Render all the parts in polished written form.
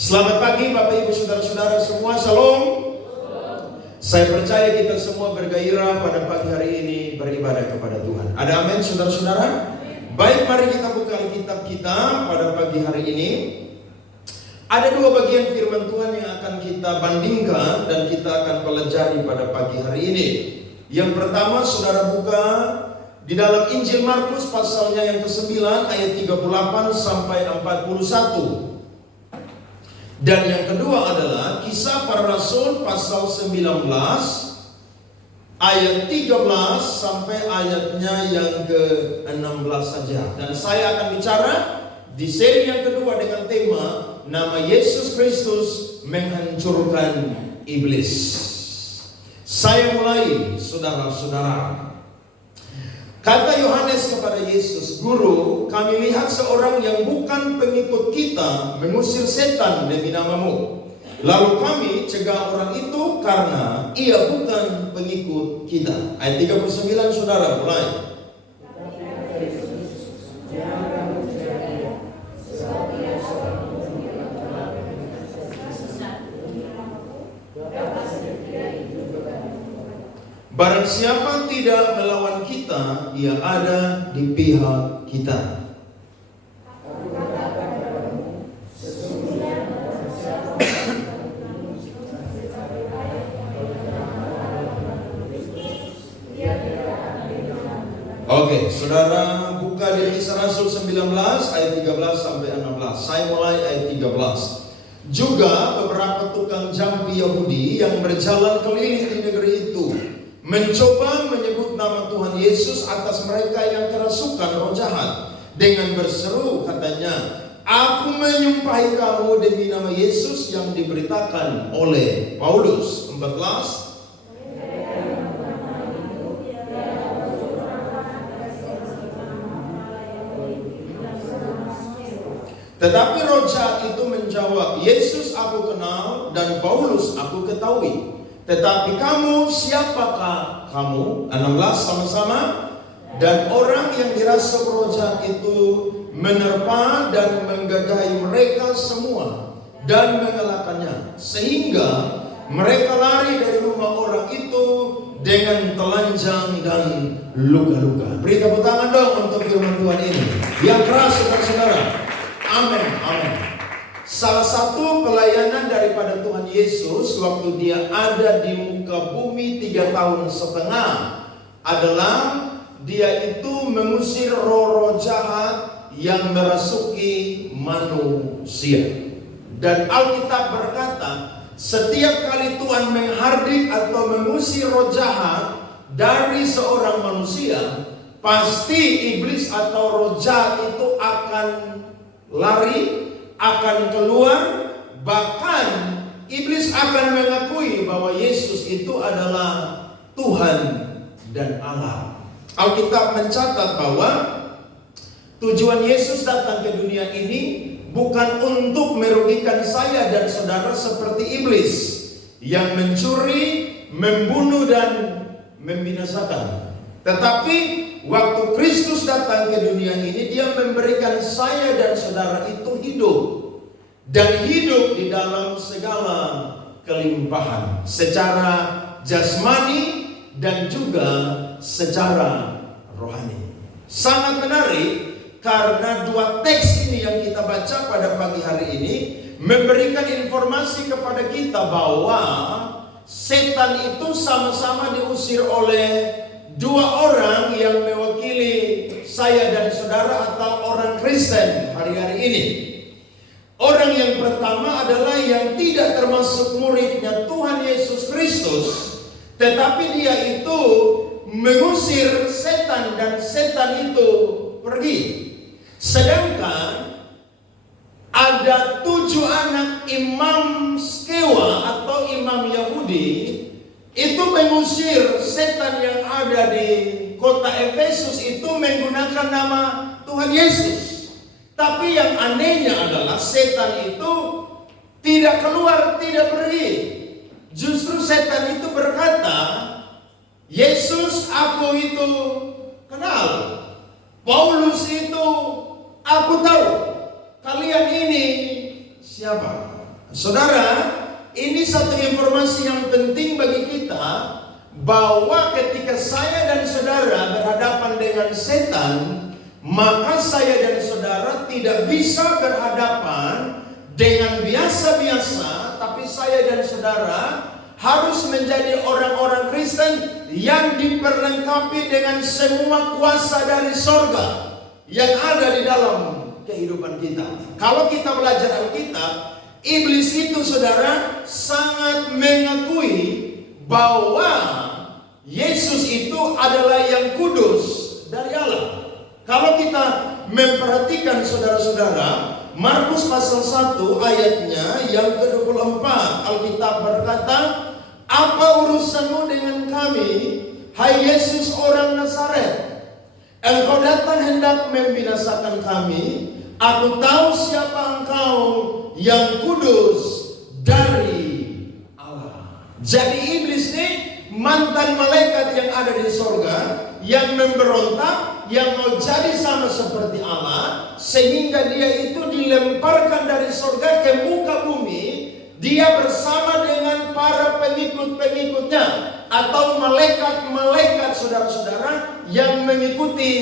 Selamat pagi Bapak Ibu Saudara-saudara semua, Shalom. Saya percaya kita semua bergairah pada pagi hari ini beribadah kepada Tuhan. Ada amin saudara-saudara? Baik, mari kita buka Alkitab kita pada pagi hari ini. Ada dua bagian firman Tuhan yang akan kita bandingkan dan kita akan pelajari pada pagi hari ini. Yang pertama, saudara buka di dalam Injil Markus pasalnya yang ke-9 ayat 38 sampai 41. Dan yang kedua adalah Kisah Para Rasul pasal 19 ayat 13 sampai ayatnya yang ke-16 saja. Dan saya akan bicara di seri yang kedua dengan tema nama Yesus Kristus menghancurkan iblis. Saya mulai, saudara-saudara. Kata Yohanes kepada Yesus, "Guru, kami lihat seorang yang bukan pengikut kita mengusir setan demi namamu. Lalu kami cegah orang itu karena ia bukan pengikut kita." Ayat 39, saudara, mulai. Barang siapa tidak melawan kita, ia ada di pihak kita. Oke, saudara buka di Kisah Rasul 19 ayat 13 sampai 16. Saya mulai ayat 13. Juga beberapa tukang jampi Yahudi yang berjalan keliling di negeri itu mencoba menyebut nama Tuhan Yesus atas mereka yang kerasukan roh jahat. Dengan berseru katanya, "Aku menyumpahi kamu demi nama Yesus yang diberitakan oleh Paulus." 14. Tetapi roh jahat itu menjawab, "Yesus aku kenal dan Paulus aku ketahui. Tetapi kamu, siapakah kamu?" 16 sama-sama. Dan orang yang dirasuki roh jahat itu menerpa dan menggadahi mereka semua dan mengalahkannya, sehingga mereka lari dari rumah orang itu dengan telanjang dan luka-luka. Beri tepuk tangan dong untuk firman Tuhan ini yang keras, saudara-saudara. Amin, amin. Salah satu pelayanan daripada Tuhan Yesus waktu dia ada di muka bumi 3,5 tahun adalah dia itu mengusir roh-roh jahat yang merasuki manusia. Dan Alkitab berkata, setiap kali Tuhan menghardik atau mengusir roh jahat dari seorang manusia, pasti iblis atau roh jahat itu akan lari, akan keluar. Bahkan iblis akan mengakui bahwa Yesus itu adalah Tuhan dan Allah. Alkitab mencatat bahwa tujuan Yesus datang ke dunia ini bukan untuk merugikan saya dan saudara seperti iblis yang mencuri, membunuh dan membinasakan. Tetapi waktu Kristus datang ke dunia ini, dia memberikan saya dan saudara itu hidup. Dan hidup di dalam segala kelimpahan. Secara jasmani dan juga secara rohani. Sangat menarik karena dua teks ini yang kita baca pada pagi hari ini memberikan informasi kepada kita bahwa setan itu sama-sama diusir oleh dua orang yang mewakili saya dan saudara atau orang Kristen hari-hari ini. Orang yang pertama adalah yang tidak termasuk muridnya Tuhan Yesus Kristus, tetapi dia itu mengusir setan dan setan itu pergi. Sedangkan ada 7 anak imam Skewa atau imam Yahudi itu mengusir setan yang ada di kota Efesus itu menggunakan nama Tuhan Yesus. Tapi yang anehnya adalah setan itu tidak keluar, tidak pergi. Justru setan itu berkata, "Yesus aku itu kenal, Paulus itu aku tahu, kalian ini siapa?" Saudara, ini satu informasi yang penting bagi kita, bahwa ketika saya dan saudara berhadapan dengan setan, maka saya dan saudara tidak bisa berhadapan dengan biasa-biasa, tapi saya dan saudara harus menjadi orang-orang Kristen yang diperlengkapi dengan semua kuasa dari sorga yang ada di dalam kehidupan kita. Kalau kita belajar Alkitab, iblis itu saudara sangat mengakui bahwa Yesus itu adalah yang kudus dari Allah. Kalau kita memperhatikan saudara-saudara, Markus pasal 1 ayatnya yang ke-24, Alkitab berkata, "Apa urusanmu dengan kami, hai Yesus orang Nazaret? Engkau datang hendak membinasakan kami. Aku tahu siapa engkau, yang kudus dari Allah." Jadi iblis ini mantan malaikat yang ada di sorga, yang memberontak, yang mau jadi sama seperti Allah, sehingga dia itu dilemparkan dari sorga ke muka bumi. Dia bersama dengan para pengikut-pengikutnya atau malaikat-malaikat saudara-saudara yang mengikuti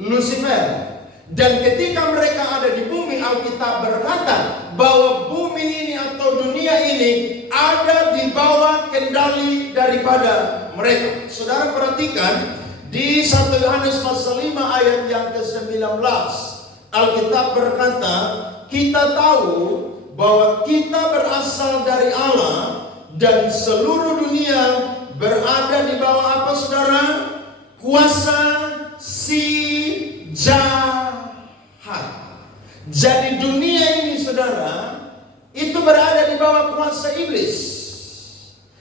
Lucifer. Dan ketika mereka ada di bumi, Alkitab berkata bahwa bumi ini atau dunia ini ada di bawah kendali daripada mereka. Saudara perhatikan di 1 Yohanes pasal 5 ayat yang ke-19, Alkitab berkata, kita tahu bahwa kita berasal dari Allah dan seluruh dunia berada di bawah apa saudara? Kuasa si jahat. Jadi dunia ini saudara itu berada di bawah kuasa iblis.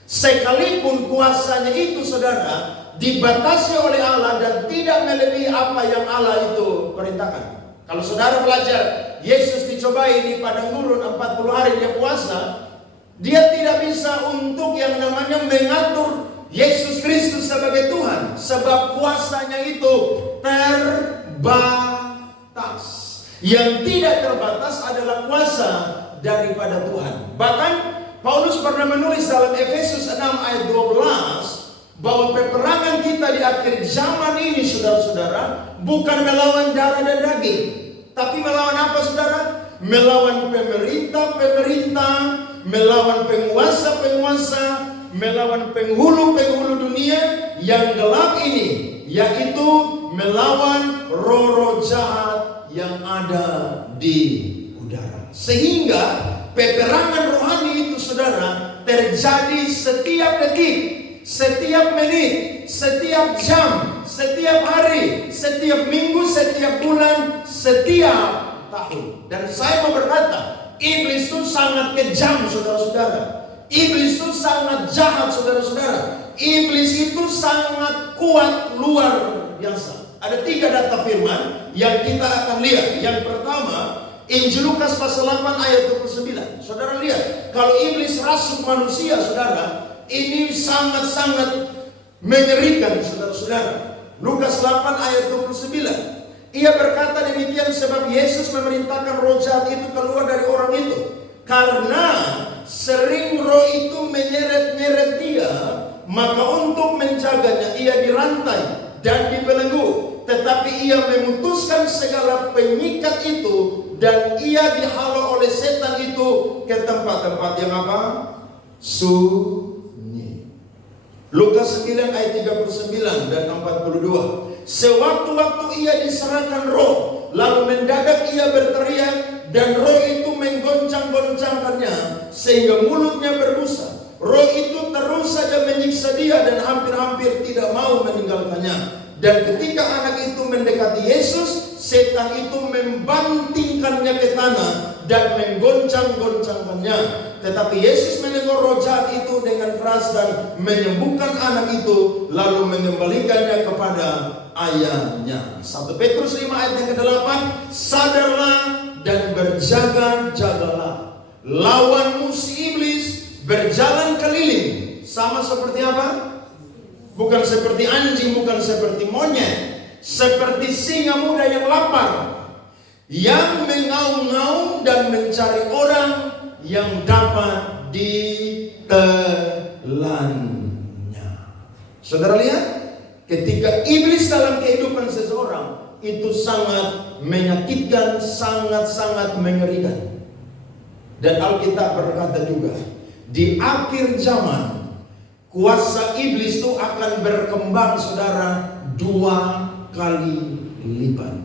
Sekalipun kuasanya itu saudara dibatasi oleh Allah dan tidak melebihi apa yang Allah itu perintahkan. Kalau saudara belajar, Yesus dicobai di padang gurun 40 hari dia puasa, dia tidak bisa untuk yang namanya mengatur Yesus Kristus sebagai Tuhan, sebab kuasanya itu terbatas. Yang tidak terbatas adalah kuasa daripada Tuhan. Bahkan Paulus pernah menulis dalam Efesus 6 ayat 12 bahwa peperangan kita di akhir zaman ini saudara-saudara bukan melawan darah dan daging, tapi melawan apa saudara? Melawan pemerintah-pemerintah, melawan penguasa-penguasa, melawan penghulu-penghulu dunia yang gelap ini, yaitu melawan roh-roh jahat yang ada di udara. Sehingga peperangan rohani itu saudara terjadi setiap detik, setiap menit, setiap jam, setiap hari, setiap minggu, setiap bulan, setiap tahun. Dan saya mau berkata, iblis itu sangat kejam saudara-saudara. Iblis itu sangat jahat saudara-saudara. Iblis itu sangat kuat luar biasa. Ada 3 data firman yang kita akan lihat. Yang pertama, Injil Lukas pasal 8 ayat 29. Saudara lihat, kalau iblis rasuk manusia saudara, ini sangat-sangat mengerikan saudara-saudara. Lukas 8 ayat 29. Ia berkata demikian sebab Yesus memerintahkan roh jahat itu keluar dari orang itu, karena sering roh itu menyeret-nyeret dia, maka untuk menjaganya ia dirantai dan dibelenggu. Tetapi ia memutuskan segala pengikat itu dan ia dihalau oleh setan itu ke tempat-tempat yang apa? Lukas 9 ayat 39 dan 42. Sewaktu-waktu ia diserahkan roh, lalu mendadak ia berteriak dan roh itu menggoncang-goncangkannya sehingga mulutnya berbusa. Roh itu terus saja menyiksa dia dan hampir-hampir tidak mau meninggalkannya. Dan ketika anak itu mendekati Yesus, setan itu membantingkannya ke tanah dan menggoncang-goncangkannya. Tetapi Yesus menegur roh jahat itu dengan keras dan menyembuhkan anak itu, lalu mengembalikannya kepada ayahnya. 1 Petrus 5 ayat yang ke-8, sadarlah dan berjaga-jagalah. Lawanmu si iblis berjalan keliling. Sama seperti apa? Bukan seperti anjing, bukan seperti monyet, seperti singa muda yang lapar, yang mengaum-ngaum dan mencari orang yang dapat ditelannya. Saudara lihat, ketika iblis dalam kehidupan seseorang, itu sangat menyakitkan, sangat-sangat mengerikan. Dan Alkitab berkata juga, di akhir zaman, kuasa iblis itu akan berkembang, saudara, 2 kali lipat.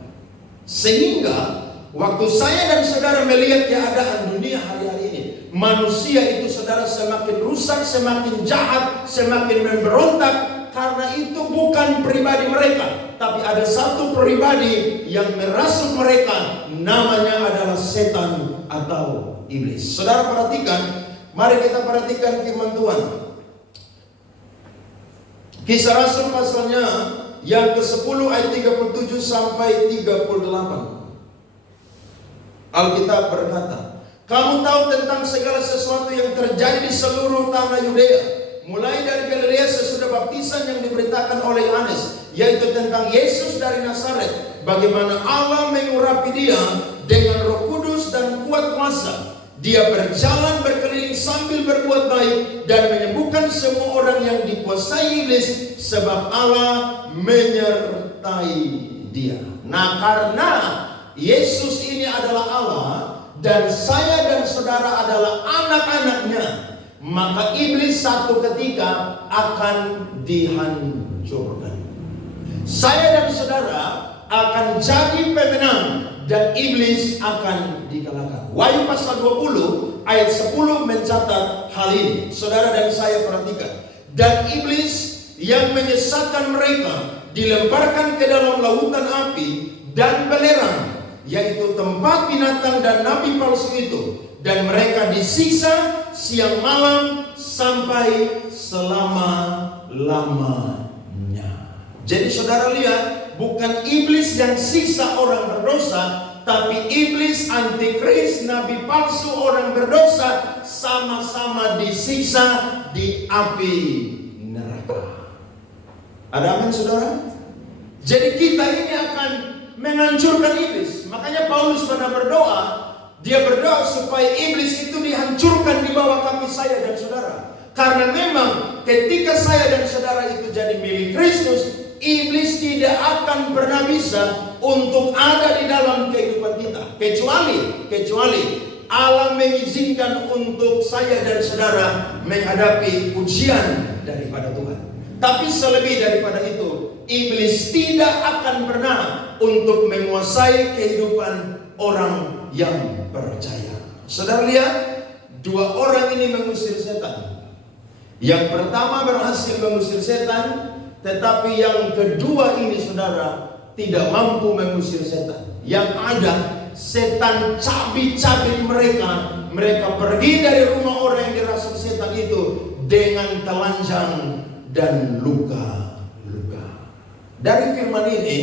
Sehingga waktu saya dan saudara melihat keadaan dunia hari-hari ini, manusia itu, saudara, semakin rusak, semakin jahat, semakin memberontak. Karena itu bukan pribadi mereka, tapi ada satu pribadi yang merasuk mereka, namanya adalah setan atau iblis. Saudara perhatikan, mari kita perhatikan firman Tuhan. Kisah Rasul pasalnya yang ke-10 ayat 37 sampai 38. Alkitab berkata, kamu tahu tentang segala sesuatu yang terjadi di seluruh tanah Yudea, mulai dari Galilea sesudah baptisan yang diberitakan oleh Yohanes, yaitu tentang Yesus dari Nazaret, bagaimana Allah mengurapi dia dengan Roh Kudus dan kuat kuasa. Dia berjalan berkeliling sambil berbuat baik dan menyembuhkan semua orang yang dikuasai iblis, sebab Allah menyertai dia. Nah, karena Yesus ini adalah Allah dan saya dan saudara adalah anak-anaknya, maka iblis satu ketika akan dihancurkan. Saya dan saudara akan jadi pemenang dan iblis akan dikalahkan. Wahyu pasal 20 ayat 10 mencatat hal ini. Saudara dan saya perhatikan. Dan iblis yang menyesatkan mereka dilemparkan ke dalam lautan api dan belerang, yaitu tempat binatang dan nabi palsu itu, dan mereka disiksa siang malam sampai selama-lamanya. Jadi saudara lihat, bukan iblis yang siksa orang berdosa, tapi iblis, antikris, nabi palsu, orang berdosa, sama-sama disiksa di api neraka. Ada amin saudara? Jadi kita ini akan menghancurkan iblis. Makanya Paulus pernah berdoa, dia berdoa supaya iblis itu dihancurkan di bawah kaki saya dan saudara. Karena memang ketika saya dan saudara itu jadi milik Kristus, iblis tidak akan pernah bisa untuk ada di dalam kehidupan kita. Kecuali Allah mengizinkan untuk saya dan saudara menghadapi ujian daripada Tuhan. Tapi selebih daripada itu, iblis tidak akan pernah untuk menguasai kehidupan orang yang percaya. Saudara lihat, 2 orang ini mengusir setan. Yang pertama berhasil mengusir setan, tetapi yang kedua ini saudara tidak mampu mengusir setan. Yang ada setan cabik-cabik mereka. Mereka pergi dari rumah orang yang dirasuk setan itu dengan telanjang dan luka-luka. Dari firman ini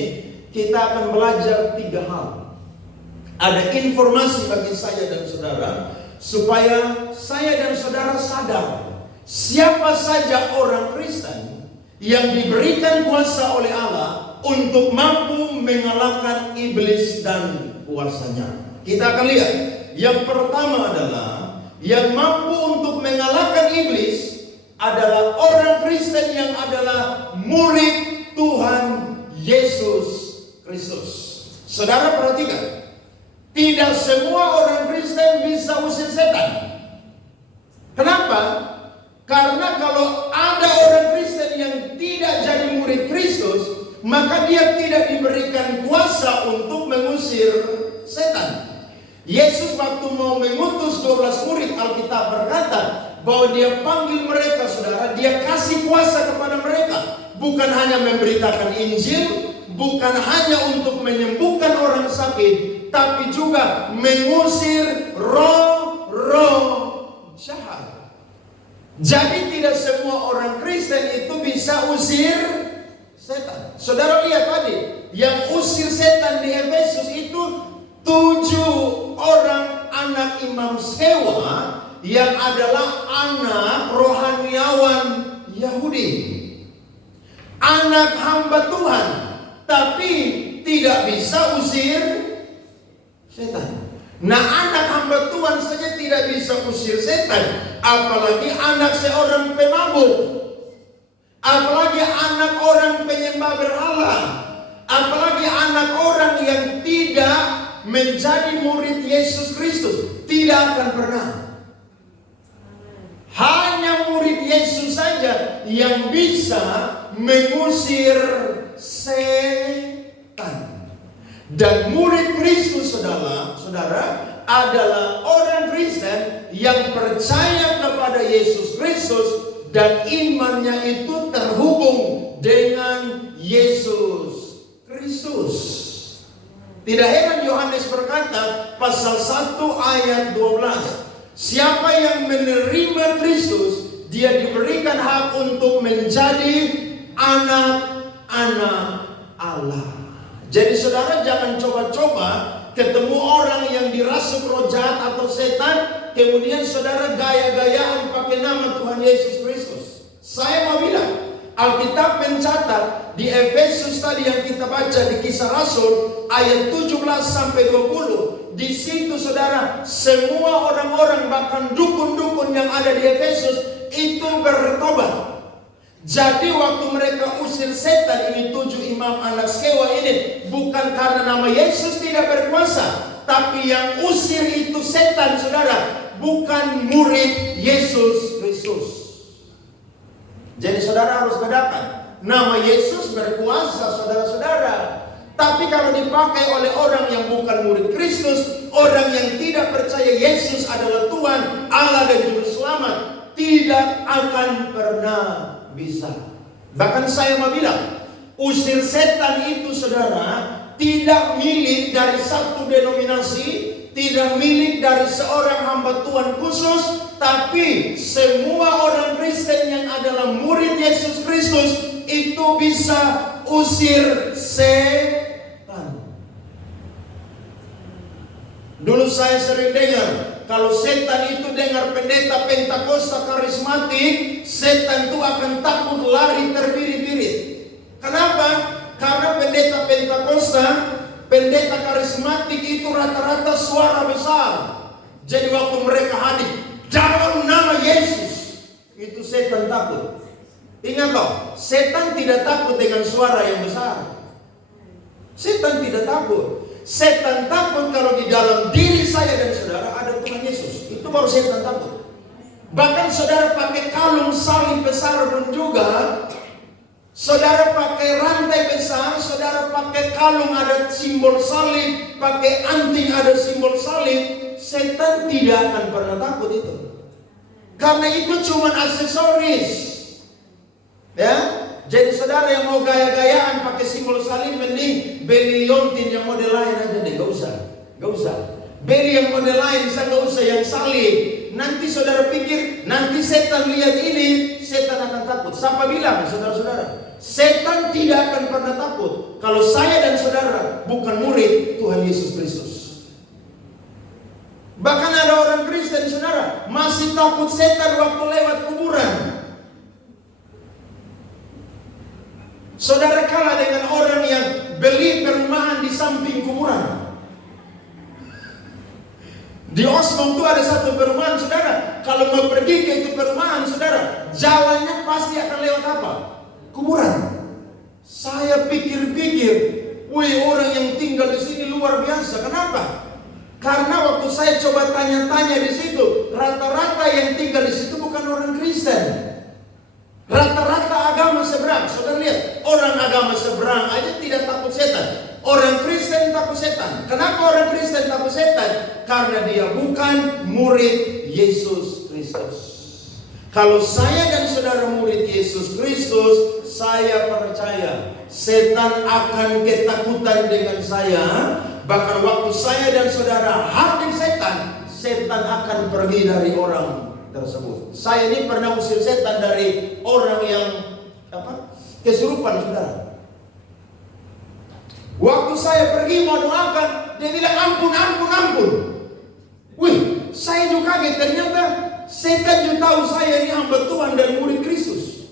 kita akan belajar 3 hal. Ada informasi bagi saya dan saudara supaya saya dan saudara sadar siapa saja orang Kristen yang diberikan kuasa oleh Allah untuk mampu mengalahkan iblis dan kuasanya. Kita akan lihat. Yang pertama adalah yang mampu untuk mengalahkan iblis adalah orang Kristen yang adalah murid Tuhan Yesus Kristus. Saudara perhatikan, tidak semua orang Kristen bisa usir setan. Kenapa? Karena kalau ada orang Kristen yang tidak jadi murid Kristus, maka dia tidak diberikan kuasa untuk mengusir setan. Yesus waktu mau mengutus 12 murid, Alkitab berkata bahwa dia panggil mereka, saudara, dia kasih kuasa kepada mereka. Bukan hanya memberitakan Injil, bukan hanya untuk menyembuhkan orang sakit, tapi juga mengusir roh-roh jahat. Jadi tidak semua orang Kristen itu bisa usir setan. Saudara lihat tadi, yang usir setan di Efesus itu 7 orang anak Imam Sewa yang adalah anak rohaniawan Yahudi, anak hamba Tuhan, tapi tidak bisa usir setan. Nah, anak hamba Tuhan saja tidak bisa usir setan, apalagi anak seorang pemabuk, apalagi anak orang penyembah berhala, apalagi anak orang yang tidak menjadi murid Yesus Kristus. Tidak akan pernah. Hanya murid Yesus saja yang bisa mengusir setan. Dan murid Kristus, saudara, adalah orang Kristen yang percaya kepada Yesus Kristus dan imannya itu terhubung dengan Yesus Kristus. Tidak heran Yohanes berkata pasal 1 ayat 12, siapa yang menerima Kristus, dia diberikan hak untuk menjadi anak-anak Allah. Jadi saudara jangan coba-coba ketemu orang yang dirasuk roh jahat atau setan, kemudian saudara gaya-gayaan pakai nama Tuhan Yesus Kristus. Saya mau bilang, Alkitab mencatat di Efesus tadi yang kita baca di Kisah Rasul ayat 17 sampai 20. Di situ saudara, semua orang-orang bahkan dukun-dukun yang ada di Efesus itu bertobat. Jadi waktu mereka usir setan ini, 7 imam anak Skewa ini, bukan karena nama Yesus tidak berkuasa, tapi yang usir itu setan, saudara, bukan murid Yesus Kristus. Jadi saudara harus bedakan, nama Yesus berkuasa, saudara-saudara. Tapi kalau dipakai oleh orang yang bukan murid Kristus, orang yang tidak percaya Yesus adalah Tuhan, Allah dan Juru Selamat, tidak akan pernah bisa. Bahkan saya mau bilang, usir setan itu saudara tidak milik dari satu denominasi, tidak milik dari seorang hamba Tuhan khusus, tapi semua orang Kristen yang adalah murid Yesus Kristus itu bisa usir setan. Dulu saya sering dengar, kalau setan itu dengar pendeta Pentakosta karismatik, setan itu akan takut lari terbirit-birit. Kenapa? Karena pendeta Pentakosta, pendeta karismatik itu rata-rata suara besar. Jadi waktu mereka hadir dalam nama Yesus, itu setan takut. Ingat loh, setan tidak takut dengan suara yang besar. Setan tidak takut. Setan takut kalau di dalam diri saya dan saudara ada Tuhan Yesus. Itu baru setan takut. Bahkan saudara pakai kalung salib besar pun juga, saudara pakai rantai besar, saudara pakai kalung ada simbol salib, pakai anting ada simbol salib, setan tidak akan pernah takut itu. Karena itu cuma aksesoris. Ya. Jadi saudara yang mau gaya-gayaan pakai simbol salib, mending beli liontin yang model lain aja deh, gak usah. Beli yang model lain, gak usah yang salib. Nanti saudara pikir, nanti setan lihat ini, setan akan takut. Siapa bilang, saudara-saudara? Setan tidak akan pernah takut kalau saya dan saudara bukan murid Tuhan Yesus Kristus. Bahkan ada orang Kristen, saudara, masih takut setan waktu lewat kuburan. Saudara kalah dengan orang yang beli perumahan di samping kuburan. Di Osmong itu ada satu perumahan, saudara. Kalau mau pergi ke itu perumahan, saudara, jalannya pasti akan lewat apa? Kuburan. Saya pikir-pikir, wih, orang yang tinggal di sini luar biasa. Kenapa? Karena waktu saya coba tanya-tanya di situ, rata-rata yang tinggal di situ bukan orang Kristen. Rata-rata agama seberang. Saudara lihat, orang agama seberang aja tidak takut setan. Orang Kristen takut setan. Kenapa orang Kristen takut setan? Karena dia bukan murid Yesus Kristus. Kalau saya dan saudara murid Yesus Kristus, saya percaya setan akan ketakutan dengan saya. Bahkan waktu saya dan saudara hadir setan, setan akan pergi dari orang tersebut. Saya ini pernah usir setan dari orang yang kesurupan, saudara. Waktu saya pergi mau doakan, dia bilang ampun. Wih, saya juga kaget. Ternyata setan juga tahu saya ini hamba Tuhan dan murid Kristus.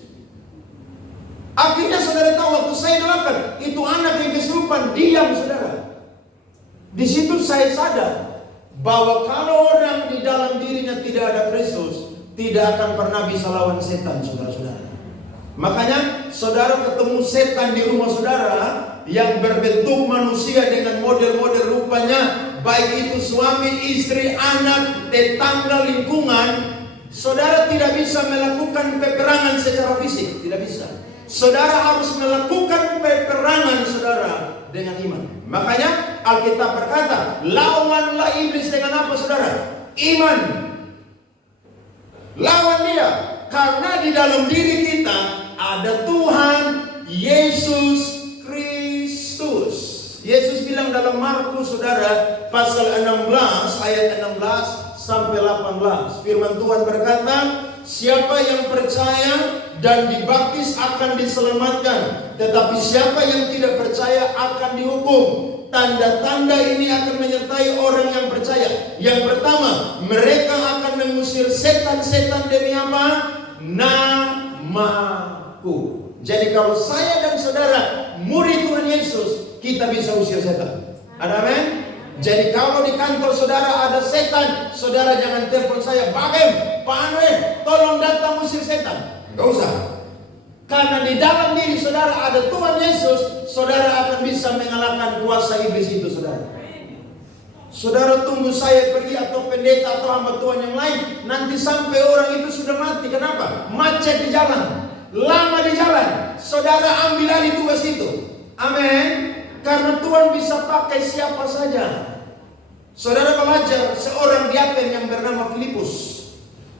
Akhirnya saudara tahu waktu saya doakan, itu anak yang kesurupan diam, saudara. Di situ saya sadar bahwa kalau orang di dalam dirinya tidak ada Kristus, tidak akan pernah bisa lawan setan, saudara-saudara. Makanya saudara ketemu setan di rumah saudara yang berbentuk manusia dengan model-model rupanya, baik itu suami, istri, anak, tetangga, lingkungan, saudara tidak bisa melakukan peperangan secara fisik, tidak bisa. Saudara harus melakukan peperangan saudara dengan iman. Makanya Alkitab berkata, lawanlah iblis dengan apa, saudara? Iman. Lawan dia, karena di dalam diri kita ada Tuhan Yesus Kristus. Yesus bilang dalam Markus, saudara, pasal 16 ayat 16 sampai 18. Firman Tuhan berkata, siapa yang percaya dan dibaptis akan diselamatkan, tetapi siapa yang tidak percaya akan dihukum. Tanda-tanda ini akan menyertai orang yang percaya. Yang pertama, mereka akan mengusir setan-setan demi apa? Namaku. Jadi kalau saya dan saudara murid Tuhan Yesus, kita bisa usir setan. Ada amin? Jadi kalau di kantor saudara ada setan, saudara jangan telepon saya, Pak Em, Pak Andre, tolong datang usir setan. Gak usah. Karena di dalam diri saudara ada Tuhan Yesus, saudara akan bisa mengalahkan kuasa iblis itu, saudara. Saudara tunggu saya pergi atau pendeta atau hamba Tuhan yang lain, nanti sampai orang itu sudah mati. Kenapa? Macet di jalan, lama di jalan. Saudara ambil alih tugas itu. Amin. Karena Tuhan bisa pakai siapa saja. Saudara belajar seorang diaken yang bernama Filipus.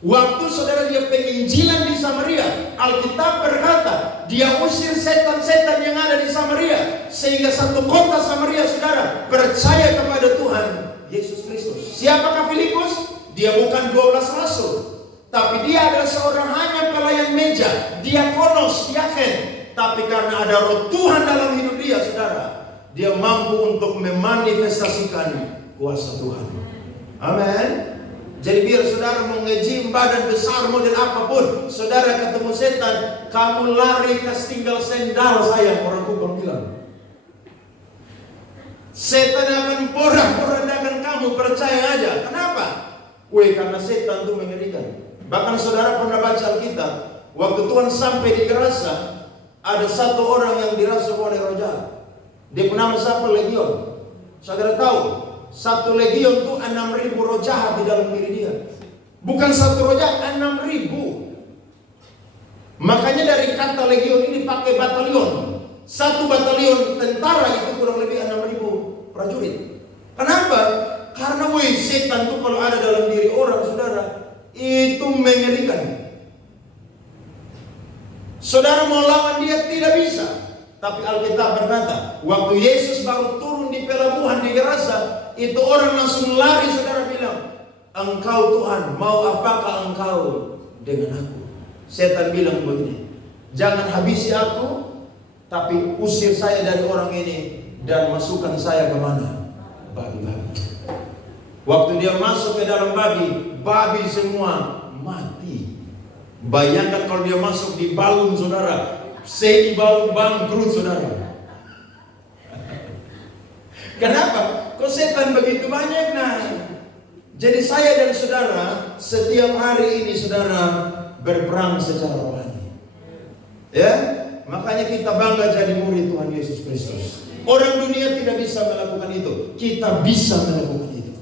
Waktu saudara dia penginjilan di Samaria, Alkitab berkata dia usir setan-setan yang ada di Samaria, sehingga satu kota Samaria, saudara, percaya kepada Tuhan Yesus Kristus. Siapakah Filipus? Dia bukan 12 rasul, tapi dia adalah seorang hanya pelayan meja, diakonos, diaken. Tapi karena ada roh Tuhan dalam hidup dia, saudara, dia mampu untuk memanifestasikan kuasa Tuhan. Amin. Jadi biar saudara mau nge-gym badan besar model apapun, saudara ketemu setan, kamu lari ke tinggal sendal saya, orang Kupang bilang. Setan akan porak-porandakan kamu, percaya aja. Kenapa? Karena setan itu mengerikan. Bahkan saudara pernah baca Alkitab, waktu Tuhan sampai di Gerasa, ada satu orang yang dirasuki oleh roh jahat. Dia bernama siapa? Legion. Saudara tahu? Satu legion itu 6.000 roh jahat di dalam diri dia. Bukan satu roh jahat, 6.000. Makanya dari kata legion ini pakai batalion. Satu batalion tentara itu kurang lebih 6.000 prajurit. Kenapa? Karena setan itu kalau ada dalam diri orang, saudara, itu mengerikan. Saudara mau lawan dia tidak bisa. Tapi Alkitab berkata, waktu Yesus baru turun di pelabuhan di Gerasa, itu orang langsung lari, saudara bilang, engkau Tuhan, mau apakah engkau dengan aku? Setan bilang begini, jangan habisi aku, tapi usir saya dari orang ini dan masukkan saya ke mana? Babi-babi. Waktu dia masuk ke dalam babi, babi semua mati. Bayangkan kalau dia masuk di balung, saudara, segi balung bangkrut, saudara. Kenapa? Kok setan begitu banyak? Nah, jadi saya dan saudara setiap hari ini, saudara, berperang secara rohani. Ya, makanya kita bangga jadi murid Tuhan Yesus Kristus. Orang dunia tidak bisa melakukan itu, kita bisa melakukan itu.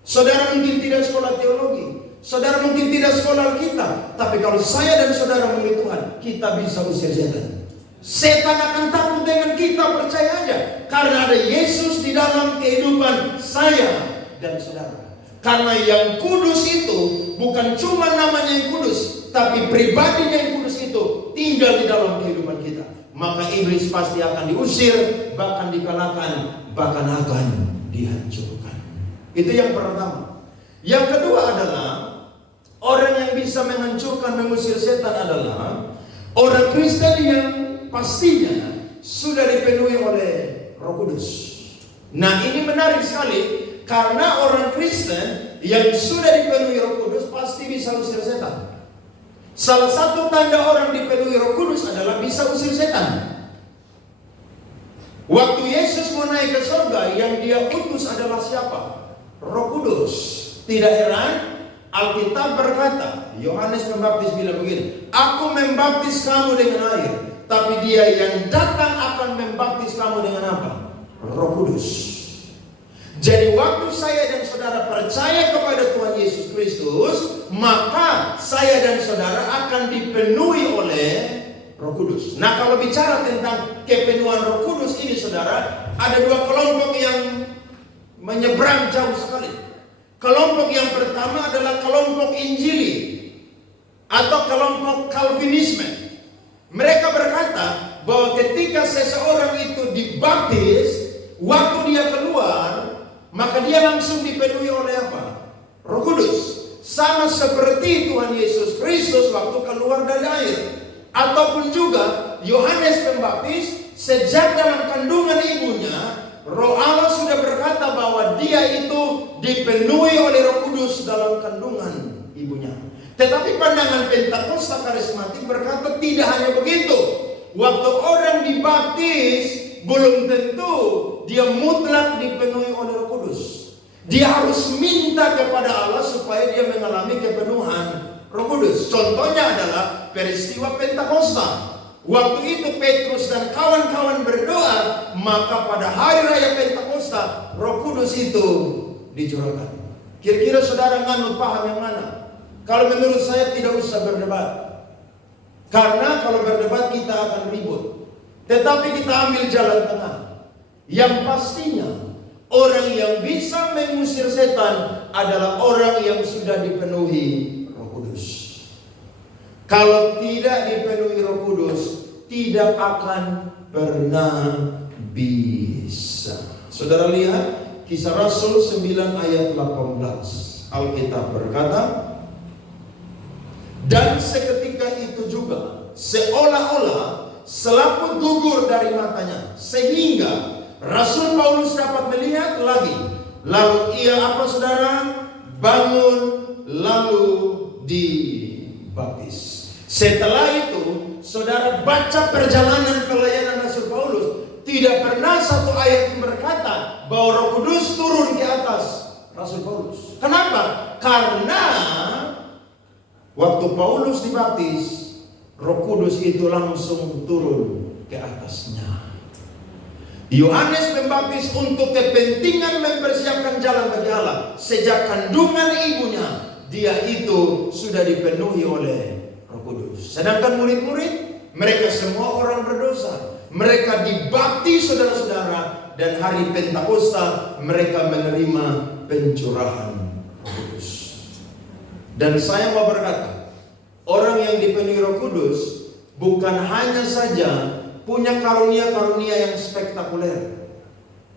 Saudara mungkin tidak sekolah teologi, saudara mungkin tidak sekolah Alkitab, tapi kalau saya dan saudara murid Tuhan, kita bisa usir setan. Setan akan takut dengan kita, percaya aja. Karena ada Yesus di dalam kehidupan saya dan saudara. Karena yang kudus itu bukan cuma namanya yang kudus, tapi pribadinya yang kudus itu tinggal di dalam kehidupan kita. Maka iblis pasti akan diusir, bahkan dikalahkan, bahkan akan dihancurkan. Itu yang pertama. Yang kedua adalah orang yang bisa menghancurkan, mengusir setan adalah orang Kristen yang pastinya sudah dipenuhi oleh Roh Kudus. Nah, ini menarik sekali karena orang Kristen yang sudah dipenuhi Roh Kudus pasti bisa usir setan. Salah satu tanda orang dipenuhi Roh Kudus adalah bisa usir setan. Waktu Yesus mau naik ke surga, yang dia utus adalah siapa? Roh Kudus. Tidak heran Alkitab berkata, Yohanes Pembaptis bilang begini, aku membaptis kamu dengan air, tapi dia yang datang akan membaptis kamu dengan apa? Roh Kudus. Jadi waktu saya dan saudara percaya kepada Tuhan Yesus Kristus, maka saya dan saudara akan dipenuhi oleh Roh Kudus. Nah, kalau bicara tentang kepenuhan Roh Kudus ini, saudara, ada dua kelompok yang menyeberang jauh sekali. Kelompok yang pertama adalah kelompok Injili atau kelompok Calvinisme. Mereka berkata bahwa ketika seseorang itu dibaptis, waktu dia keluar, maka dia langsung dipenuhi oleh apa? Roh Kudus. Sama seperti Tuhan Yesus Kristus waktu keluar dari air. Ataupun juga Yohanes Pembaptis, sejak dalam kandungan ibunya, Roh Allah sudah berkata bahwa dia itu dipenuhi oleh Roh Kudus dalam kandungan ibunya. Tetapi pandangan Pentakosta Karismatik berkata tidak hanya begitu. Waktu orang dibaptis, belum tentu dia mutlak dipenuhi oleh Roh Kudus. Dia harus minta kepada Allah supaya dia mengalami kepenuhan Roh Kudus. Contohnya adalah peristiwa Pentakosta. Waktu itu Petrus dan kawan-kawan berdoa, maka pada hari raya Pentakosta Roh Kudus itu dicurahkan. Kira-kira saudara nganut paham yang mana? Kalau menurut saya tidak usah berdebat. Karena kalau berdebat kita akan ribut. Tetapi kita ambil jalan tengah. Yang pastinya orang yang bisa mengusir setan adalah orang yang sudah dipenuhi Roh Kudus. Kalau tidak dipenuhi Roh Kudus, tidak akan pernah bisa. Saudara lihat Kisah Rasul 9 ayat 18. Alkitab berkata, dan seketika itu juga seolah-olah selaput gugur dari matanya, sehingga Rasul Paulus dapat melihat lagi. Lalu ia apa saudara? Bangun lalu dibaptis. Setelah itu saudara baca perjalanan pelayanan Rasul Paulus, tidak pernah satu ayat yang berkata bahwa Roh Kudus turun ke atas Rasul Paulus. Kenapa? Karena waktu Paulus dibaptis, Roh Kudus itu langsung turun ke atasnya. Yohanes Pembaptis untuk kepentingan mempersiapkan jalan bagi Allah, sejak kandungan ibunya dia itu sudah dipenuhi oleh Roh Kudus. Sedangkan murid-murid, mereka semua orang berdosa. Mereka dibaptis saudara-saudara, dan hari Pentakosta mereka menerima pencurahan Roh Kudus. Dan saya mau berkata, orang yang dipenuhi Roh Kudus bukan hanya saja punya karunia-karunia yang spektakuler.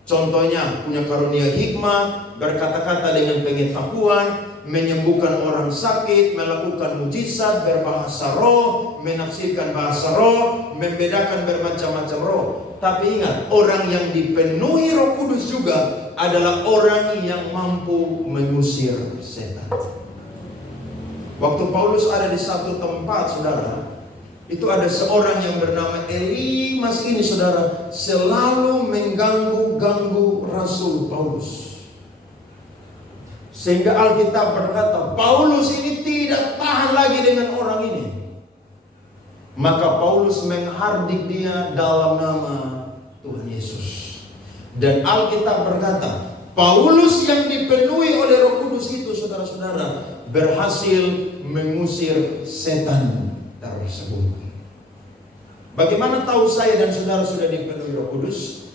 Contohnya punya karunia hikmat, berkata-kata dengan pengetahuan, menyembuhkan orang sakit, melakukan mujizat, berbahasa roh, menafsirkan bahasa roh, membedakan bermacam-macam roh. Tapi ingat, orang yang dipenuhi Roh Kudus juga adalah orang yang mampu mengusir setan. Waktu Paulus ada di satu tempat, saudara, itu ada seorang yang bernama Elimas ini, saudara, selalu mengganggu Rasul Paulus. Sehingga Alkitab berkata, Paulus ini tidak tahan lagi dengan orang ini. Maka Paulus menghardik dia dalam nama Tuhan Yesus. Dan Alkitab berkata, Paulus yang dipenuhi oleh Roh Kudus itu, saudara-saudara, berhasil mengusir setan tersebut. Bagaimana tahu saya dan saudara sudah dipenuhi Roh Kudus?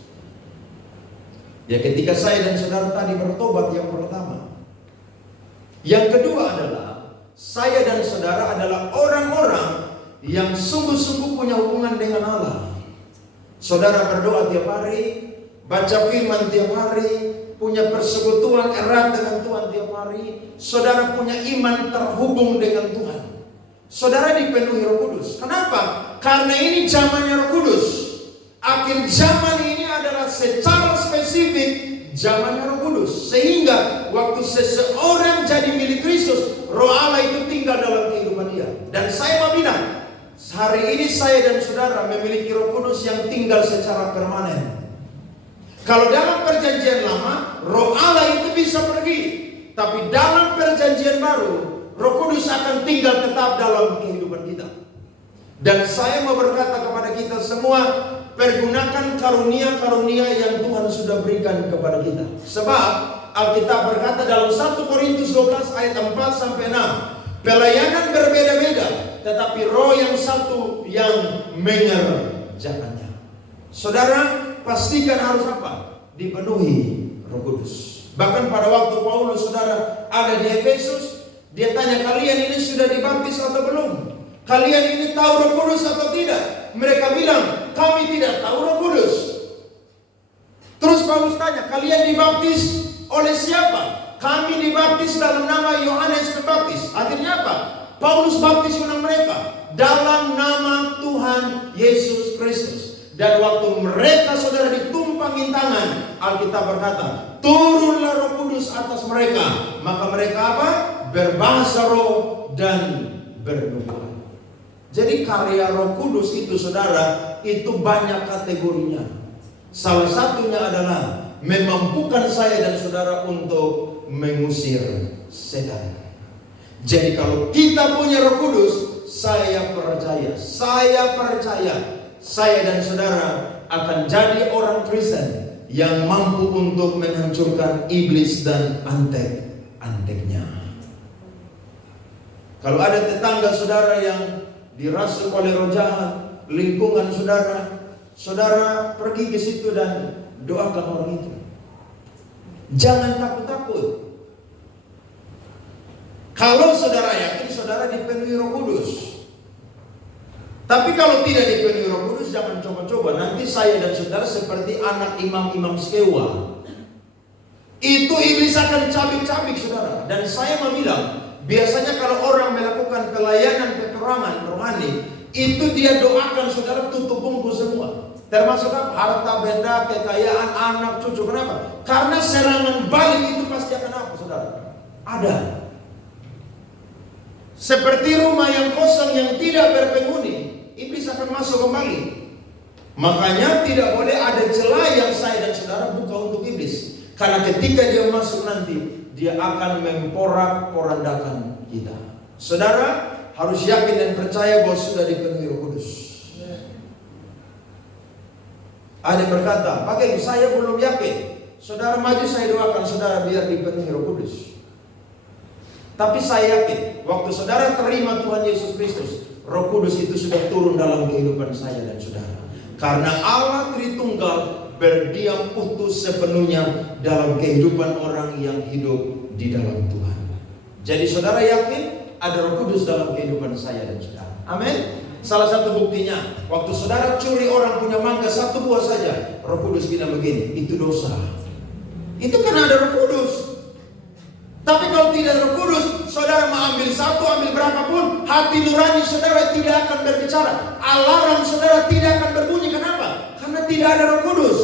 Ya ketika saya dan saudara tadi bertobat yang pertama. Yang kedua adalah saya dan saudara adalah orang-orang yang sungguh-sungguh punya hubungan dengan Allah. Saudara berdoa tiap hari, baca firman tiap hari, punya persekutuan erat dengan Tuhan tiap hari. Saudara punya iman terhubung dengan Tuhan. Saudara dipenuhi Roh Kudus. Kenapa? Karena ini zamannya Roh Kudus. Akhir zaman ini adalah secara spesifik zamannya Roh Kudus. Sehingga waktu seseorang jadi milik Kristus, Roh Allah itu tinggal dalam kehidupan dia. Dan saya mau bilang, hari ini saya dan saudara memiliki Roh Kudus yang tinggal secara permanen. Kalau dalam perjanjian lama, Roh Allah itu bisa pergi. Tapi dalam perjanjian baru, Roh Kudus akan tinggal tetap dalam kehidupan kita. Dan saya mau berkata kepada kita semua, pergunakan karunia-karunia yang Tuhan sudah berikan kepada kita. Sebab Alkitab berkata dalam 1 Korintus 12 ayat 4 sampai 6, pelayanan berbeda-beda, tetapi Roh yang satu yang mengerjakannya. Saudara, pastikan harus apa? Dipenuhi Roh Kudus. Bahkan pada waktu Paulus, saudara, ada di Efesus, dia tanya, kalian ini sudah dibaptis atau belum? Kalian ini tahu Roh Kudus atau tidak? Mereka bilang, kami tidak tahu Roh Kudus. Terus Paulus tanya, kalian dibaptis oleh siapa? Kami dibaptis dalam nama Yohanes Pembaptis. Akhirnya apa? Paulus baptis ulang mereka dalam nama Tuhan Yesus Kristus. Dan waktu mereka, saudara, ditumpangin tangan, Alkitab berkata, turunlah Roh Kudus atas mereka. Maka mereka apa? Berbahasa roh dan bernubuat. Jadi karya Roh Kudus itu, saudara, itu banyak kategorinya. Salah satunya adalah memampukan saya dan saudara untuk mengusir setan. Jadi kalau kita punya Roh Kudus, saya percaya, saya dan saudara akan jadi orang Kristen yang mampu untuk menghancurkan iblis dan antek-anteknya. Kalau ada tetangga saudara yang dirasuki oleh roh jahat, lingkungan saudara, saudara pergi ke situ dan doakan orang itu. Jangan takut-takut. Kalau saudara yakin saudara dipenuhi Roh Kudus. Tapi kalau tidak dipenuhi Roh Kudus, jangan coba-coba. Nanti saya dan saudara seperti anak imam-imam Skewa. Itu iblis akan cabik-cabik, saudara. Dan saya mau bilang, biasanya kalau orang melakukan pelayanan peperangan rohani, itu dia doakan saudara tutup bungkus semua. Termasuk apa? Harta benda, kekayaan, anak, cucu. Kenapa? Karena serangan balik itu pasti akan apa, saudara? Ada. Seperti rumah yang kosong yang tidak berpenghuni, iblis akan masuk kembali. Makanya tidak boleh ada celah yang saya dan saudara buka untuk iblis. Karena ketika dia masuk nanti, dia akan memporak-porandakan kita. Saudara harus yakin dan percaya bahwa sudah dipenuhi Roh Kudus. Ada yang berkata, pakai saya belum yakin. Saudara maju, saya doakan saudara biar dipenuhi Roh Kudus. Tapi saya yakin, waktu saudara terima Tuhan Yesus Kristus, Roh Kudus itu sudah turun dalam kehidupan saya dan saudara. Karena Allah Tritunggal berdiam utuh sepenuhnya dalam kehidupan orang yang hidup di dalam Tuhan. Jadi saudara yakin ada Roh Kudus dalam kehidupan saya dan saudara. Amin. Salah satu buktinya, waktu saudara curi orang punya mangga satu buah saja, Roh Kudus bilang begini, itu dosa. Itu karena ada Roh Kudus. Tapi kalau tidak Roh Kudus, saudara mau ambil satu, ambil berapapun, hati nurani saudara tidak akan berbicara. Alarm saudara tidak akan berbunyi. Kenapa? Karena tidak ada Roh Kudus.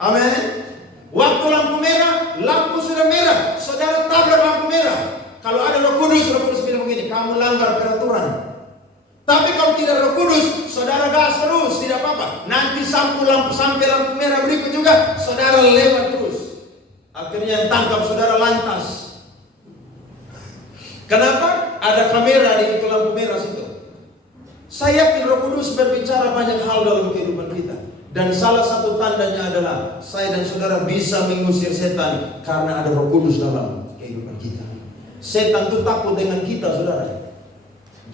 Amin. Waktu lampu merah, lampu sudah merah, saudara tabrak lampu merah. Kalau ada Roh Kudus bilang begini, kamu langgar peraturan. Tapi kalau tidak Roh Kudus, saudara gas terus, tidak apa-apa. Nanti sampai lampu merah berikut juga, saudara lewat terus. Akhirnya yang tangkap saudara lantas. Kenapa? Ada kamera di itu lampu merah situ. Saya yakin Roh Kudus berbicara banyak hal dalam kehidupan kita. Dan salah satu tandanya adalah saya dan saudara bisa mengusir setan karena ada Roh Kudus dalam kehidupan kita. Setan itu takut dengan kita, saudara.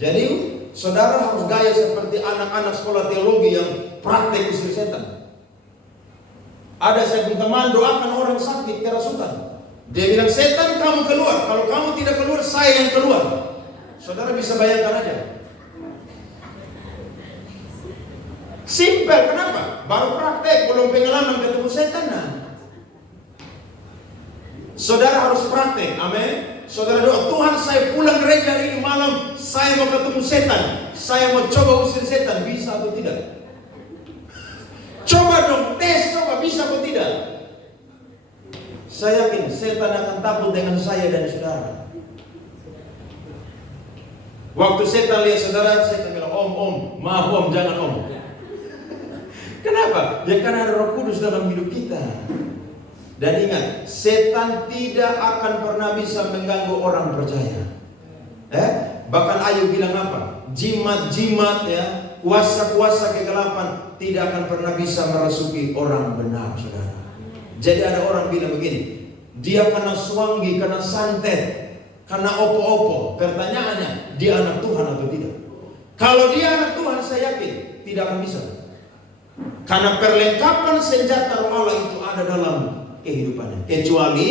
Jadi saudara harus gaya seperti anak-anak sekolah teologi yang praktek usir setan. Ada saya punya teman doakan orang sakit kerasukan. Dia bilang, setan kamu keluar. Kalau kamu tidak keluar, saya yang keluar. Saudara bisa bayangkan aja. Simpel, kenapa? Baru praktek, belum pengalaman ketemu setan. Nah. Saudara harus praktek, amin. Saudara doa, Tuhan saya pulang gereja hari ini malam, saya mau ketemu setan. Saya mau coba usir setan, bisa atau tidak? Coba dong, tes, coba bisa atau tidak? Saya yakin setan akan takut dengan saya dan saudara. Waktu setan lihat saudara, setan bilang, om, maaf om, jangan om. Kenapa? Ya karena ada Roh Kudus dalam hidup kita. Dan ingat, setan tidak akan pernah bisa mengganggu orang percaya. Bahkan Ayub bilang apa? Jimat-jimat ya, kuasa-kuasa kegelapan tidak akan pernah bisa merasuki orang benar, saudara. Jadi ada orang bilang begini, dia kena suanggi, kena santet, kena opo-opo. Pertanyaannya, dia anak Tuhan atau tidak? Kalau dia anak Tuhan, saya yakin tidak akan bisa. Karena perlengkapan senjata Roh Allah itu ada dalam kehidupannya. Kecuali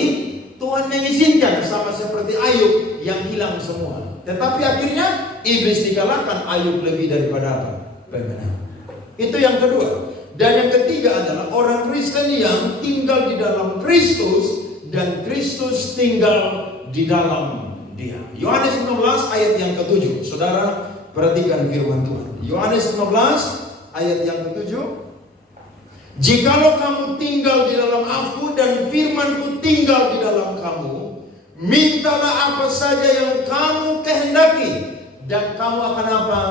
Tuhan mengizinkan, sama seperti Ayub yang hilang semua. Tetapi akhirnya iblis dikalahkan, Ayub lebih daripada apa? Pemenang. Itu yang kedua. Dan yang ketiga adalah orang Kristen yang tinggal di dalam Kristus dan Kristus tinggal di dalam dia. Yohanes 15 ayat yang ke-7. Saudara perhatikan firman Tuhan. Yohanes 15 ayat yang ke-7. Jikalau kamu tinggal di dalam aku dan firmanku tinggal di dalam kamu, mintalah apa saja yang kamu kehendaki dan kamu akan apa?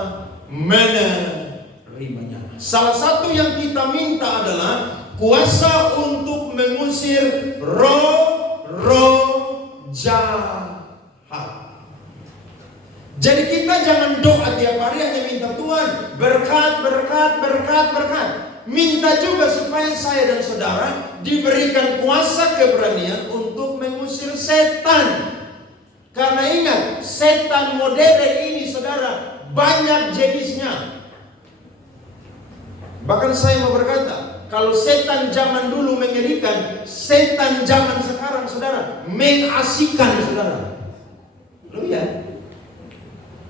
Menerimanya. Salah satu yang kita minta adalah kuasa untuk mengusir roh jahat. Jadi kita jangan doa tiap hari hanya minta Tuhan berkat. Minta juga supaya saya dan saudara diberikan kuasa keberanian untuk mengusir setan. Karena ingat, setan modern ini saudara banyak jenisnya. Bahkan saya mau berkata, kalau setan zaman dulu mengerikan, setan zaman sekarang saudara mengasihkan saudara. Lu ya?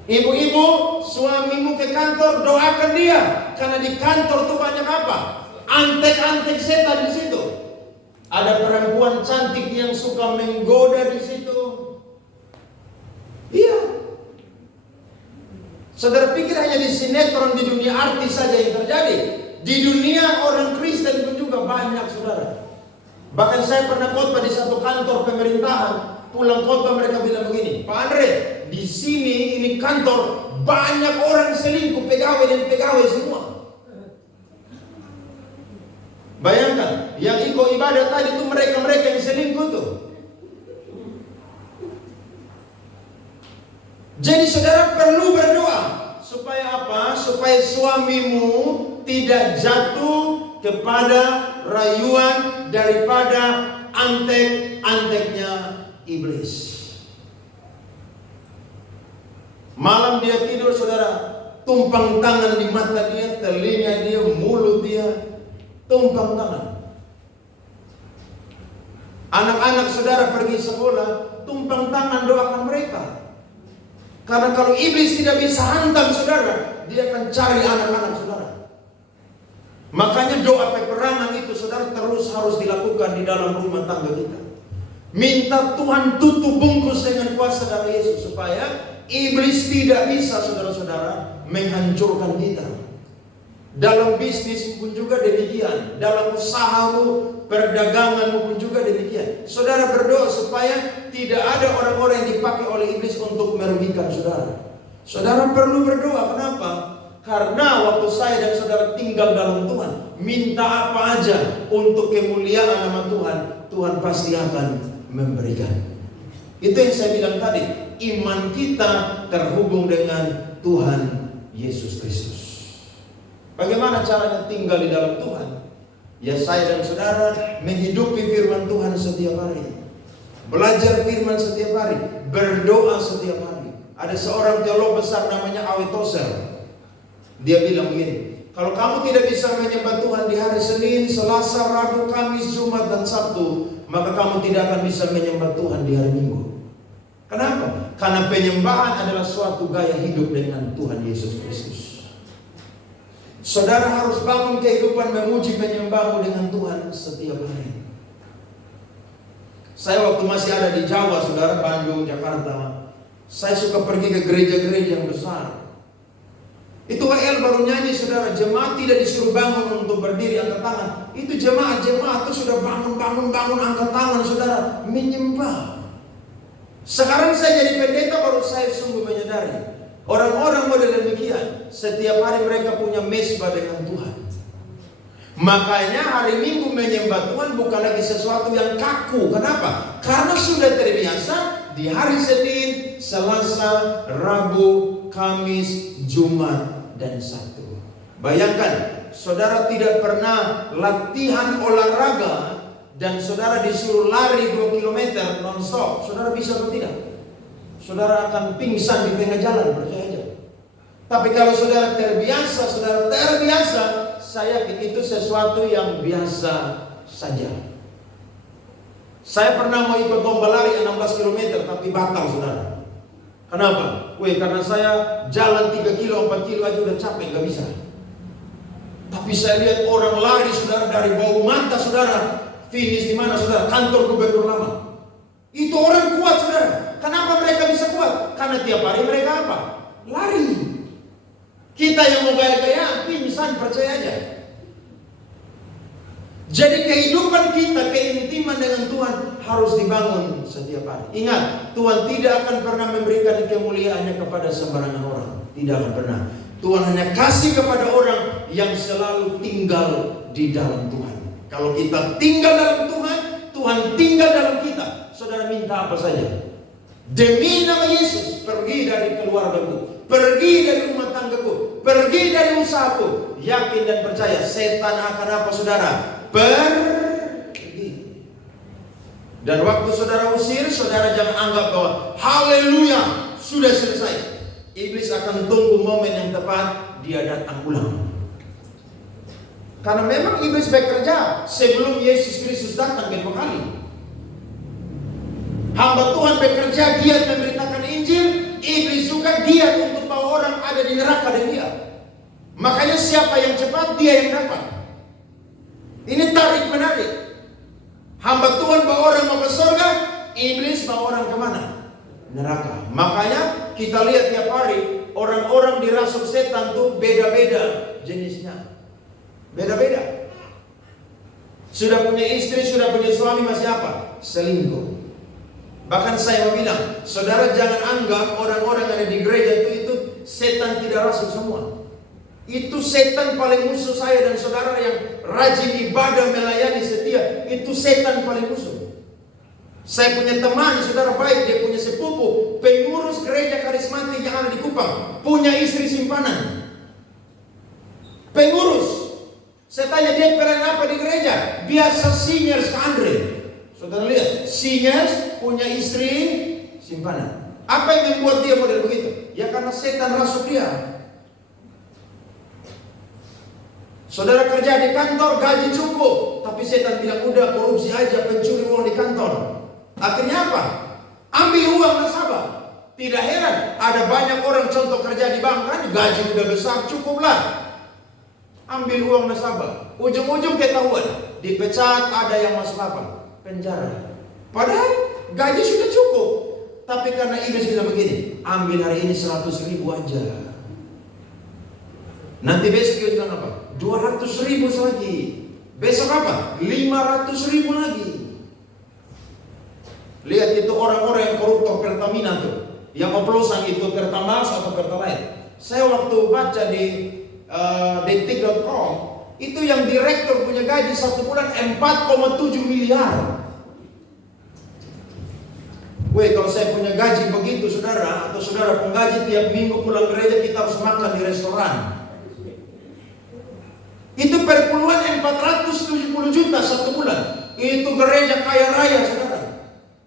Ibu-ibu, suamimu ke kantor, doakan dia. Karena di kantor tuh banyak apa? Antek-antek setan di situ. Ada perempuan cantik yang suka menggoda di situ. Iya. Saudara pikir hanya di sinetron, di dunia artis saja yang terjadi? Di dunia orang Kristen pun juga banyak, saudara. Bahkan saya pernah khotbah di satu kantor pemerintahan. Pulang khotbah mereka bilang begini, Pak Andre, di sini ini kantor banyak orang selingkuh, pegawai dan pegawai semua. Bayangkan, yang ikut ibadah tadi itu mereka-mereka yang selingkuh tuh. Jadi saudara perlu berdoa supaya apa? Supaya suamimu tidak jatuh kepada rayuan daripada antek-anteknya iblis. Malam dia tidur saudara, tumpang tangan di mata dia, telinga dia, mulut dia, tumpang tangan. Anak-anak saudara pergi sekolah, tumpang tangan doakan mereka. Karena kalau iblis tidak bisa hantam saudara, dia akan cari anak-anak saudara. Makanya doa peperangan itu saudara terus harus dilakukan di dalam rumah tangga kita. Minta Tuhan tutup bungkus dengan kuasa darah Yesus supaya iblis tidak bisa saudara-saudara menghancurkan kita. Dalam bisnis pun juga demikian, dalam usahamu, perdaganganmu pun juga demikian. Saudara berdoa supaya tidak ada orang-orang yang dipakai oleh iblis untuk merugikan saudara. Saudara perlu berdoa, kenapa? Karena waktu saya dan saudara tinggal dalam Tuhan, minta apa aja untuk kemuliaan nama Tuhan, Tuhan pasti akan memberikan. Itu yang saya bilang tadi, iman kita terhubung dengan Tuhan Yesus Kristus. Bagaimana caranya tinggal di dalam Tuhan? Ya saya dan saudara menghidupi firman Tuhan setiap hari, belajar firman setiap hari, berdoa setiap hari. Ada seorang teolog besar namanya Awi Tozer. Dia bilang begini, kalau kamu tidak bisa menyembah Tuhan di hari Senin, Selasa, Rabu, Kamis, Jumat, dan Sabtu, maka kamu tidak akan bisa menyembah Tuhan di hari Minggu. Kenapa? Karena penyembahan adalah suatu gaya hidup dengan Tuhan Yesus Kristus. Saudara harus bangun kehidupan memuji penyembahmu dengan Tuhan setiap hari. Saya waktu masih ada di Jawa, saudara, Bandung, Jakarta, saya suka pergi ke gereja-gereja yang besar. Itu WL baru nyanyi, saudara, jemaat tidak disuruh bangun untuk berdiri angkat tangan. Itu jemaat itu sudah bangun angkat tangan, saudara, menyembah. Sekarang saya jadi pendeta, baru saya sungguh menyadari orang-orang model demikian setiap hari mereka punya mesbah dengan Tuhan. Makanya hari Minggu menyembah Tuhan bukan lagi sesuatu yang kaku. Kenapa? Karena sudah terbiasa di hari Senin, Selasa, Rabu, Kamis, Jumat, dan Sabtu. Bayangkan, saudara tidak pernah latihan olahraga dan saudara disuruh lari 2 km non-stop. Saudara bisa atau tidak? Saudara akan pingsan di tengah jalan, percaya aja. Tapi kalau saudara terbiasa, saya yakin itu sesuatu yang biasa saja. Saya pernah mau ikut lomba lari 16 km tapi batal, saudara. Kenapa? Karena saya jalan 3 kilo, 4 kilo aja udah capek, gak bisa. Tapi saya lihat orang lari, saudara, dari bau mata, saudara. Finish di mana, saudara? Kantor gubernur lama. Itu orang kuat, saudara. Kenapa mereka bisa kuat? Karena tiap hari mereka apa? Lari. Kita yang mau gaya-gaya, pingsan, percaya aja. Jadi kehidupan kita, keintiman dengan Tuhan harus dibangun setiap hari. Ingat, Tuhan tidak akan pernah memberikan kemuliaannya kepada sembarangan orang. Tidak akan pernah. Tuhan hanya kasih kepada orang yang selalu tinggal di dalam Tuhan. Kalau kita tinggal dalam Tuhan, Tuhan tinggal dalam kita. Saudara minta apa saja. Demi nama Yesus, pergi dari keluargaku, pergi dari rumah tanggaku, pergi dari usahaku. Yakin dan percaya, setan akan apa, saudara? Pergi. Dan waktu saudara usir, saudara jangan anggap bahwa haleluya, sudah selesai. Iblis akan tunggu momen yang tepat, dia datang ulang. Karena memang iblis bekerja sebelum Yesus Kristus datang kedua kali. Hamba Tuhan bekerja giat memberitakan Injil, iblis juga giat untuk bawa orang ada di neraka dan dia. Makanya siapa yang cepat, dia yang dapat. Ini tarik menarik. Hamba Tuhan bawa orang mau ke surga, iblis bawa orang kemana? Neraka. Makanya kita lihat tiap hari orang-orang dirasuk setan tuh beda-beda jenisnya. Beda-beda. Sudah punya istri, sudah punya suami, masih apa? Selingkuh. Bahkan saya mau bilang, saudara jangan anggap orang-orang yang ada di gereja itu setan tidak rasuk semua. Itu setan paling musuh saya dan saudara yang rajin ibadah, melayani, setia. Itu setan paling musuh. Saya punya teman, saudara baik, dia punya sepupu, pengurus gereja karismatik yang ada di Kupang, punya istri simpanan. Pengurus. Saya tanya dia peran apa di gereja? Biasa singers ke Andre. Saudara lihat, singers punya istri simpanan. Apa yang membuat dia model begitu? Ya karena setan rasuk dia. Saudara kerja di kantor, gaji cukup, tapi setan bilang udah korupsi aja, pencuri uang di kantor. Akhirnya apa? Ambil uang nasabah. Tidak heran, ada banyak orang contoh kerja di bank kan, gaji udah besar, cukuplah. Ambil uang nasabah. Ujung-ujung ketahuan, dipecat, ada yang masuk apa? Penjara. Padahal gaji sudah cukup. Tapi karena iblis bilang begini, ambil hari ini 100.000 aja. Nanti besok dia bilang apa? 200.000 lagi. Besok apa? 500.000 lagi. Lihat itu orang-orang yang koruptor Pertamina tuh, yang oplosan itu Pertamax atau Pertalite. Saya waktu baca di detik.com, itu yang direktur punya gaji satu bulan 4,7 miliar. Kalau saya punya gaji begitu, saudara, atau saudara penggaji tiap minggu pulang gereja kita harus makan di restoran. Itu per puluhan 470 juta satu bulan. Itu gereja kaya raya, saudara.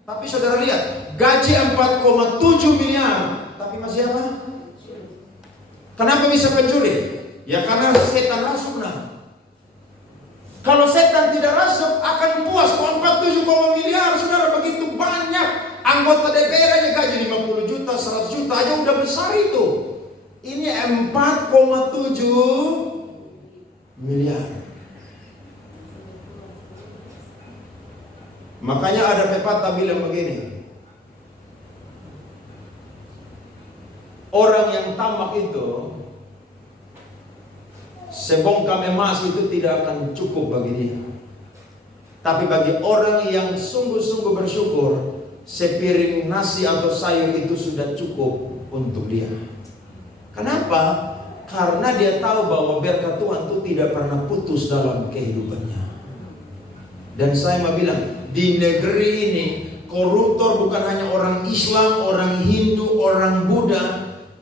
Tapi saudara lihat, gaji 4,7 miliar, tapi masih apa? Kenapa bisa pencuri? Ya karena setan rasuk. Kalau setan tidak rasuk, akan puas. Kalau 47 miliar, saudara, begitu banyak. Anggota DPR aja gaji 50 juta, 100 juta aja udah besar itu. Ini 4,7 miliar. Makanya ada pepatah bilang begini, orang yang tamak itu, sebongkam emas itu tidak akan cukup bagi dia. Tapi bagi orang yang sungguh-sungguh bersyukur, sepiring nasi atau sayur itu sudah cukup untuk dia. Kenapa? Karena dia tahu bahwa berkat Tuhan itu tidak pernah putus dalam kehidupannya. Dan saya mau bilang, di negeri ini koruptor bukan hanya orang Islam, orang Hindu, orang Buddha,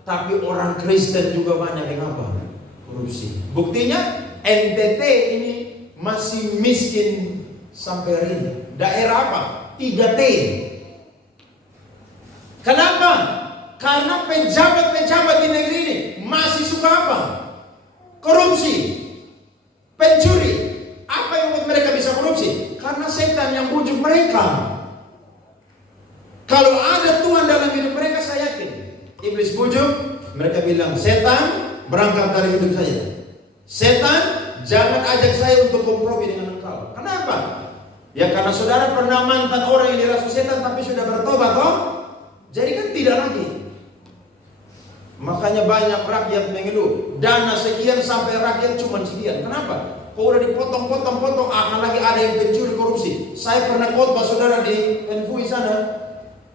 tapi orang Kristen juga banyak yang apa? Korupsi. Buktinya NTT ini masih miskin sampai hari ini. Daerah apa? 3T. Kenapa? Karena pejabat-pejabat di negeri ini masih suka apa? Korupsi, pencuri. Apa yang membuat mereka bisa korupsi? Karena setan yang bujuk mereka. Kalau ada Tuhan dalam hidup mereka, saya yakin iblis bujuk, mereka bilang, setan berangkat dari hidup saya. Setan, jangan ajak saya untuk kompromi dengan engkau. Kenapa? Ya karena saudara pernah mantan orang yang dirasuki setan tapi sudah bertobat, toh? Jadi kan tidak lagi. Makanya banyak rakyat mengeluh, dana sekian sampai rakyat cuma sekian. Kenapa? Kau udah dipotong-potong, akan lagi ada yang pencuri korupsi. Saya pernah khotbah saudara di NFUI sana,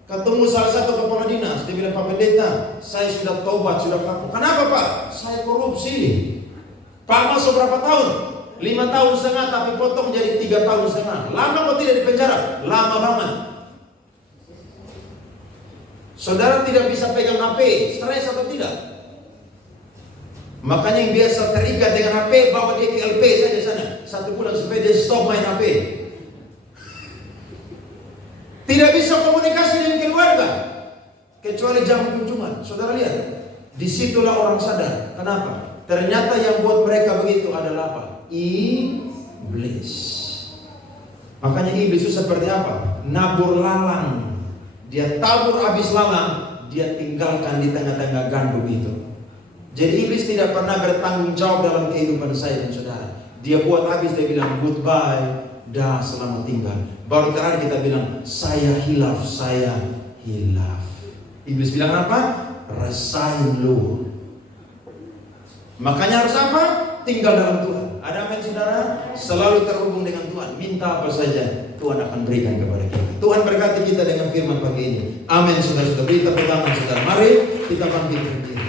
ketemu salah satu kepala dinas, dia bilang, Pak Pendeta, saya sudah tobat, sudah kapok. Kenapa Pak? Saya korupsi. Pak masuk berapa tahun? 5,5 tahun tapi potong jadi 3,5 tahun. Lama kok tidak di penjara? Lama banget. Saudara tidak bisa pegang HP, stres atau tidak? Makanya yang biasa terikat dengan HP, bawa dia ke LP saja sana 1 bulan supaya dia stop main HP. Tidak bisa komunikasi dengan keluarga kecuali jam kunjungan. Saudara lihat, disitulah orang sadar. Kenapa? Ternyata yang buat mereka begitu adalah apa? Iblis. Makanya iblis itu seperti apa? Nabur lalang. Dia tabur habis lalang, dia tinggalkan di tengah-tengah gandum itu. Jadi iblis tidak pernah bertanggung jawab dalam kehidupan saya dan saudara. Dia buat habis, dia bilang goodbye, dah selamat tinggal. Baru terakhir kita bilang, saya hilaf, saya hilaf. Iblis bilang apa? Resahin lu. Makanya harus apa? Tinggal dalam Tuhan. Ada amin saudara? Selalu terhubung dengan Tuhan. Minta apa saja, Tuhan akan berikan kepada kita. Tuhan berkati kita dengan firman pagi ini. Amin saudara-saudara. Beri tepuk tangan saudara. Mari kita bangkit berdiri.